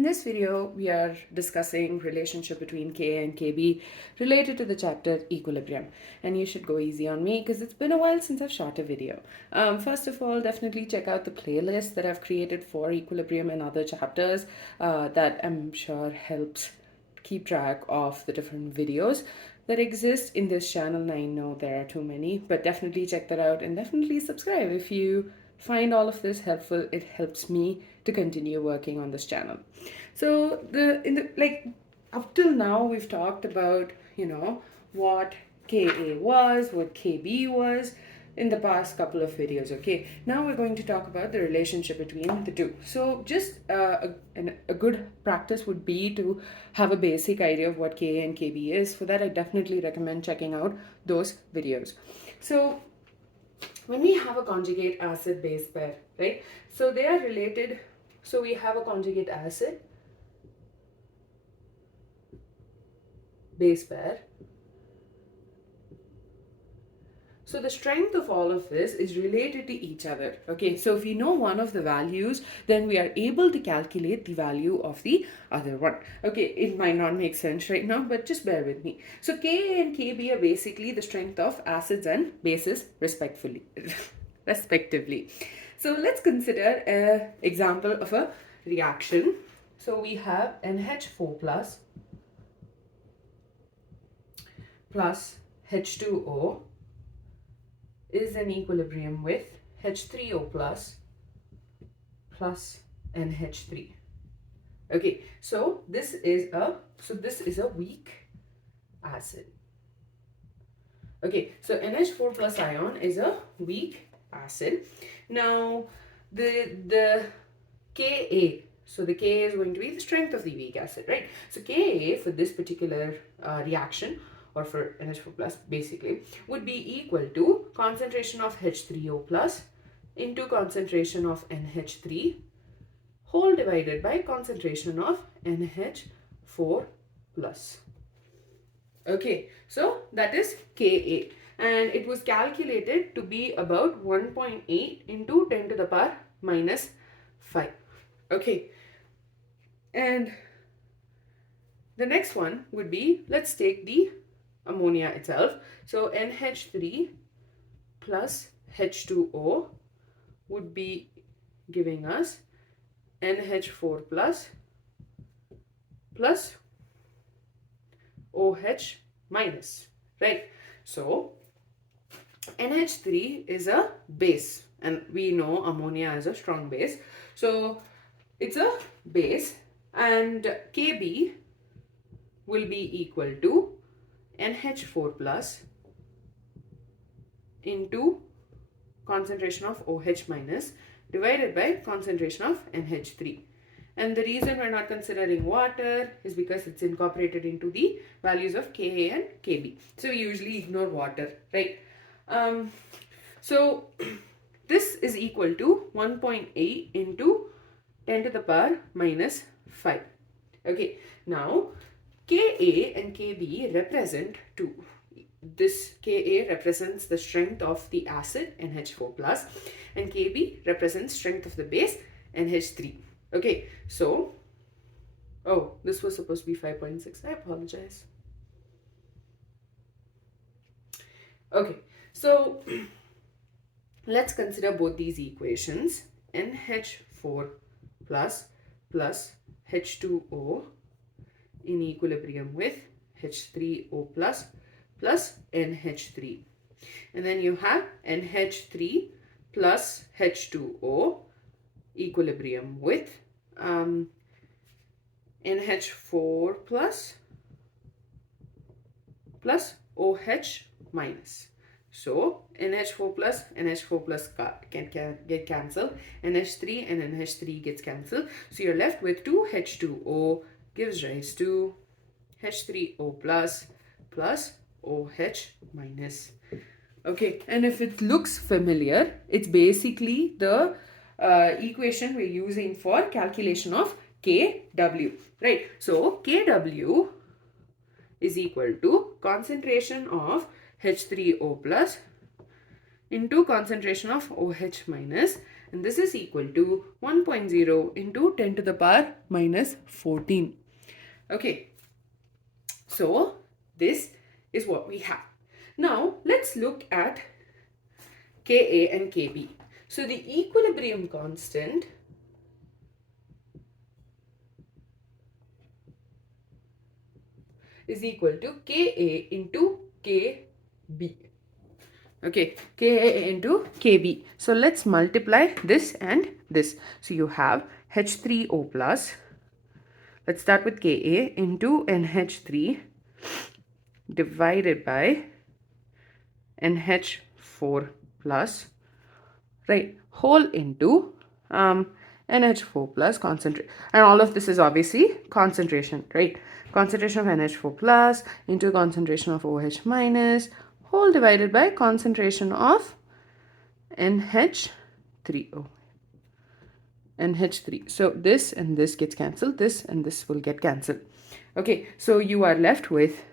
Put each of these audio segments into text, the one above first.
In this video, we are discussing relationship between Ka and Kb related to the chapter equilibrium. And you should go easy on me because it's been a while since I've shot a video. First of all, definitely check out the playlist that I've created for equilibrium and other chapters that I'm sure helps keep track of the different videos that exist in this channel. And I know there are too many, but definitely check that out and definitely subscribe if you find all of this helpful. It helps me to continue working on this channel. So up till now we've talked about what Ka was, what Kb was in the past couple of videos. Okay, now we're going to talk about the relationship between the two. So just a good practice would be to have a basic idea of what Ka and Kb is. For that, I definitely recommend checking out those videos. So when we have a conjugate acid base pair, right? So they are related. So we have a conjugate acid base pair. So the strength of all of this is related to each other. Okay, so if we know one of the values, then we are able to calculate the value of the other one. Okay, it might not make sense right now, but just bear with me. So Ka and Kb are basically the strength of acids and bases respectively. So let's consider an example of a reaction. So we have NH4 plus H2O is in equilibrium with H3O plus NH3. Okay, so this is a weak acid. Okay, so NH4 plus ion is a weak acid. Now the Ka, so the Ka is going to be the strength of the weak acid, right? So Ka for this particular reaction, or for NH4 plus basically, would be equal to concentration of H3O plus into concentration of NH3 whole divided by concentration of NH4 plus. Okay, so that is Ka, and it was calculated to be about 1.8 into 10 to the power minus 5. Okay, and the next one would be, let's take the ammonia itself. So NH3 plus H2O would be giving us NH4 plus OH minus, right? So NH3 is a base, and we know ammonia is a strong base. So it's a base, and Kb will be equal to NH4 plus into concentration of OH minus divided by concentration of NH3. And the reason we're not considering water is because it's incorporated into the values of Ka and Kb. So we usually ignore water, right? So this is equal to 1.8 into 10 to the power minus 5. Okay, now Ka and Kb represent two. This Ka represents the strength of the acid NH4 plus, and Kb represents strength of the base NH3. Okay, so this was supposed to be 5.6. I apologize. Okay, so let's consider both these equations. NH4 plus H2O in equilibrium with H3O plus NH3. And then you have NH3 plus H2O equilibrium with NH4 plus OH minus. So NH4 plus can get cancelled. NH3 and NH3 gets cancelled. So you're left with 2H2O gives rise to H3O plus OH minus. Okay, and if it looks familiar, it's basically the equation we're using for calculation of Kw, right? So Kw is equal to concentration of H3O plus into concentration of OH minus, and this is equal to 1.0 into 10 to the power minus 14. Okay, so this is what we have. Now let's look at Ka and Kb. So the equilibrium constant is equal to Ka into Kb. Okay, Ka into Kb. So let's multiply this and this. So you have H3O plus. Let's start with Ka into NH3 divided by NH4 plus, right, whole into NH4 plus concentration, and all of this is obviously concentration, right? Concentration of NH4 plus into concentration of OH minus, whole divided by concentration of NH3O. NH3. So this and this gets cancelled, this and this will get cancelled. Okay, so you are left with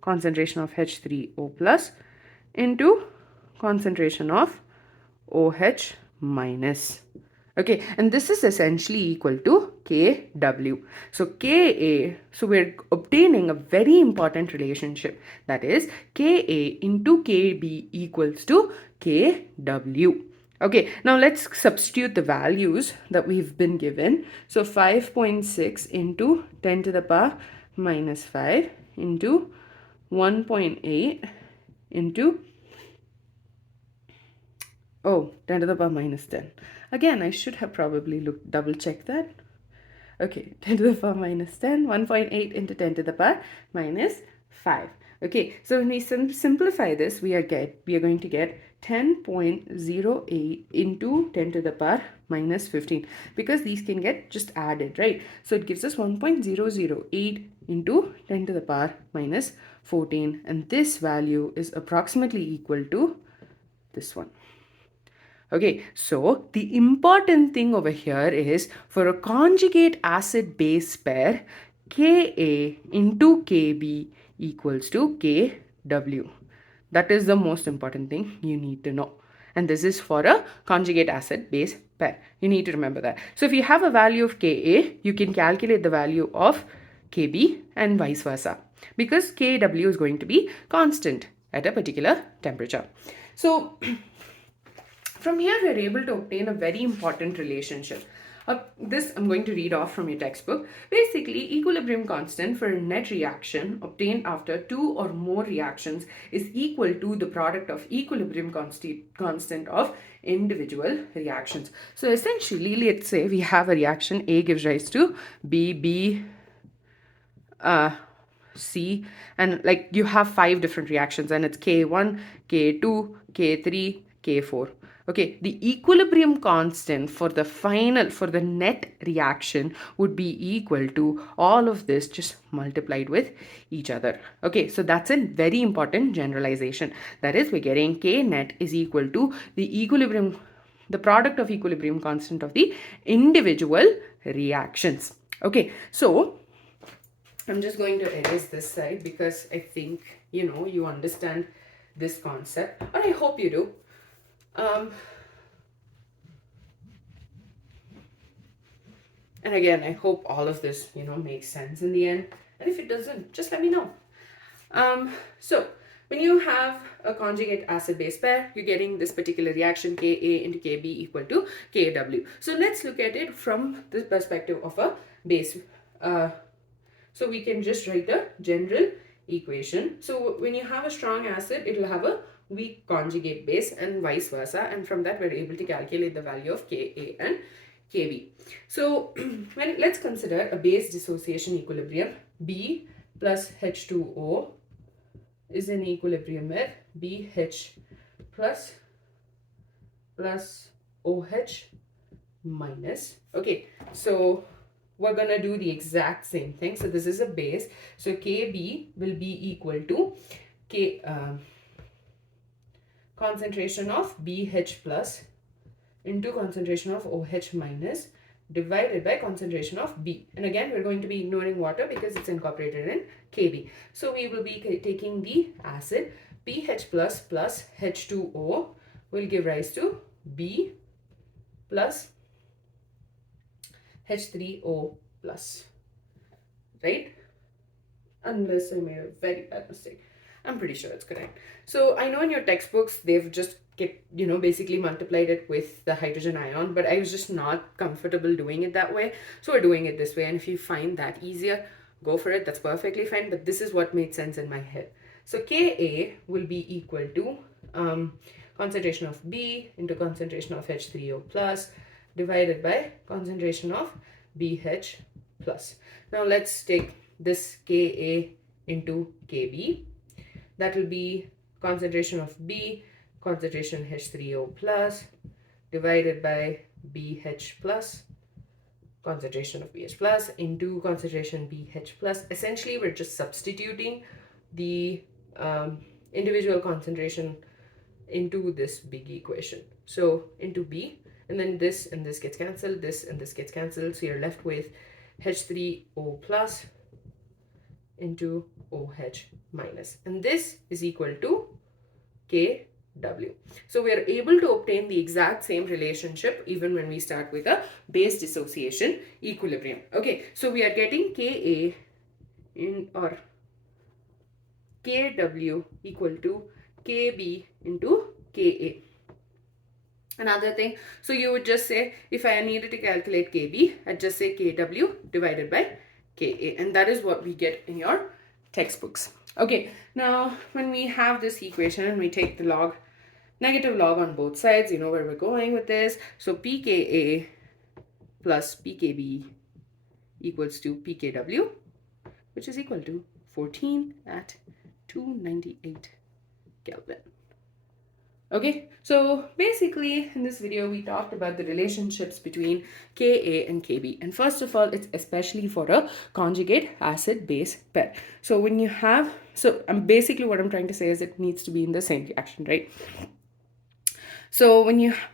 concentration of H3O plus into concentration of OH minus. Okay, and this is essentially equal to Kw. So Ka, so we're obtaining a very important relationship, that is Ka into Kb equals to Kw. Okay, now let's substitute the values that we've been given. So 5.6 into 10 to the power minus 5 into 1.8 into 10 to the power minus 10. Again, I should have probably double checked that. Okay, 10 to the power minus 10, 1.8 into 10 to the power minus 5. Okay, so when we simplify this, we are going to get 10.08 into 10 to the power minus 15, because these can get just added, right? So it gives us 1.008 into 10 to the power minus 14, and this value is approximately equal to this one. Okay, so the important thing over here is for a conjugate acid-base pair, Ka into Kb equals to Kw. That is the most important thing you need to know. And this is for a conjugate acid-base pair. You need to remember that. So if you have a value of Ka, you can calculate the value of Kb and vice versa, because Kw is going to be constant at a particular temperature. So from here, we are able to obtain a very important relationship. This I'm going to read off from your textbook. Basically, equilibrium constant for a net reaction obtained after 2 or more reactions is equal to the product of equilibrium constant of individual reactions. So essentially, let's say we have a reaction, A gives rise to B, C, and like you have 5 different reactions, and it's K1, K2, K3, K4. Okay, the equilibrium constant for the net reaction would be equal to all of this just multiplied with each other. Okay, so that's a very important generalization. That is, we're getting K net is equal to the product of equilibrium constant of the individual reactions. Okay, so I'm just going to erase this side because I think, you understand this concept, or I hope you do. And again, I hope all of this, makes sense in the end. And if it doesn't, just let me know. So when you have a conjugate acid-base pair, you're getting this particular reaction, Ka into Kb equal to Kw. So let's look at it from the perspective of a base. So we can just write a general equation. So when you have a strong acid, it will have a weak conjugate base and vice versa. And from that, we're able to calculate the value of Ka and Kb. So let's consider a base dissociation equilibrium. B plus H2O is in equilibrium with BH plus OH minus. Okay, so we're going to do the exact same thing. So this is a base. So Kb will be equal to concentration of BH plus into concentration of OH minus divided by concentration of B. And again, we're going to be ignoring water because it's incorporated in Kb. So we will be taking the acid. BH plus H2O will give rise to B plus H3O plus, right? Unless I made a very bad mistake. I'm pretty sure it's correct. So I know in your textbooks they've just basically multiplied it with the hydrogen ion, but I was just not comfortable doing it that way. So we're doing it this way. And if you find that easier, go for it. That's perfectly fine. But this is what made sense in my head. So Ka will be equal to concentration of B into concentration of H3O plus divided by concentration of BH plus. Now let's take this Ka into Kb. That will be concentration of B, concentration H3O plus divided by BH plus, concentration of BH plus into concentration BH plus. Essentially, we're just substituting the individual concentration into this big equation. So into B, and then this and this gets cancelled, this and this gets cancelled. So you're left with H3O plus into OH minus, and this is equal to Kw. So we are able to obtain the exact same relationship even when we start with a base dissociation equilibrium. Okay, so we are getting Ka in or Kw equal to Kb into Ka. Another thing, so you would just say, if I needed to calculate Kb, I'd just say Kw divided by Ka, and that is what we get in your textbooks. Okay, now when we have this equation and we take the negative log on both sides, you know where we're going with this. So pKa plus pKb equals to pKw, which is equal to 14 at 298 Kelvin. Okay, so basically in this video we talked about the relationships between Ka and Kb, and first of all, it's especially for a conjugate acid base pair. So when you have, basically what I'm trying to say is it needs to be in the same reaction, right? So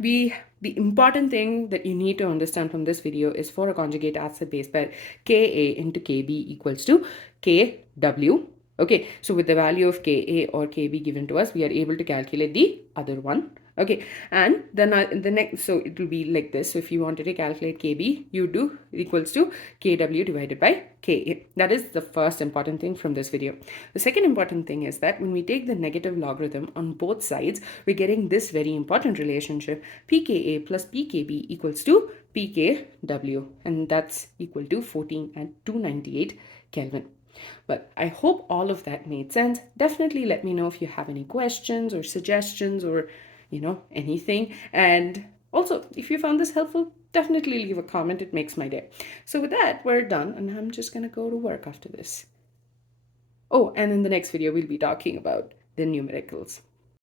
the important thing that you need to understand from this video is for a conjugate acid base pair, Ka into Kb equals to Kw. Okay, so with the value of Ka or Kb given to us, we are able to calculate the other one. Okay, and then the next, so it will be like this. So if you wanted to calculate Kb, you do equals to Kw divided by Ka. That is the first important thing from this video. The second important thing is that when we take the negative logarithm on both sides, we're getting this very important relationship, pKa plus pKb equals to pKw, and that's equal to 14 and 298 Kelvin. But I hope all of that made sense. Definitely let me know if you have any questions or suggestions or anything. And also, if you found this helpful, definitely leave a comment. It makes my day. So with that, we're done, and I'm just going to go to work after this. Oh, and in the next video, we'll be talking about the numericals.